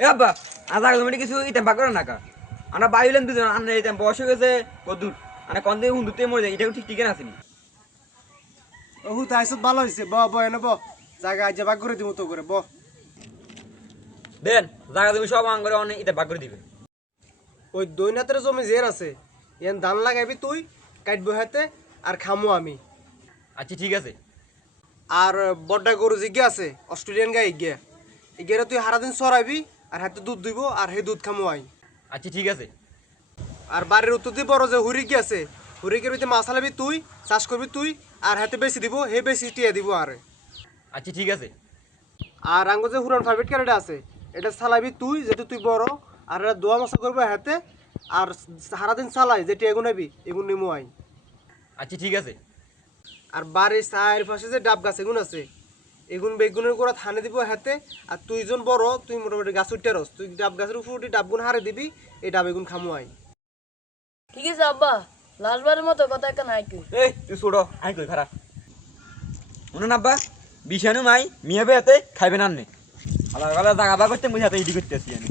এ আব্বা আধা তুমি কিছু ইতাম পাক করে নাকা আমরা বাইলেন দুজন আন্না ইতাম বয়স হয়ে গেছে কদ্দুর মানে কন্দে হুন্দুতে মরে যায় এটা ঠিক ঠিক আসেনি ও হুত আইসত ভালো হইছে ব এনে ব জায়গা আজ ভাগ করে দিমু তো করে ব দেন জায়গা তুমি সব আঙ্গরে অনেক ইতা পাক করে দিবে ওই দৈনাতের জমি জের আছে ইয়ান ধান লাগাইবি তুই কাটবো হাতে আর খামু আমি আচ্ছা ঠিক আছে আর বড়টা গরু জিগে আছে অস্ট্রেলিয়ান গাই গিয়া ইগেরা তুই সারাদিন চড়াইবি আর হাতে দুধ দিব আর সেই দুধ খামু আই আচ্ছা ঠিক আছে আর বাড়ির উত্তর দিয়ে বড় যে হুরিকি আছে হুরিকের ভিতরে মাছ হালাবি তুই চাষ করবি তুই আর হাতে বেশি দিব সেই বেশি টিয়া দিব আর আচ্ছা ঠিক আছে আর আঙ্গ যে হুরান ফার্মেট কার্ডটা আছে এটা চালাবি তুই যেহেতু তুই বড় আর এটা দোয়া মশা করবো হাতে আর সারাদিন চালাই যেটি এগুন নেবি এগুন নিমু আই আচ্ছা ঠিক আছে আর বাড়ির চায়ের পাশে যে ডাব গাছ এগুন আছে এগুন বেগুনের গোড়া থানে দিব হাতে আর তুই জন বড় তুই মোটামুটি গাছ উঠতে রস তুই ডাব গাছের উপর উঠে ডাবগুন হারে দিবি এই ডাব এগুন খামু আই ঠিক আছে আব্বা লালবারের মতো কথা একটা নাই কি এই তুই ছোড়ো আই কই খারাপ মনে না আব্বা বিশানু মাই মিয়া বেতে খাইবে না নে আলাদা আলাদা জায়গা বা করতে মুই হাতে ইডি করতেছি আমি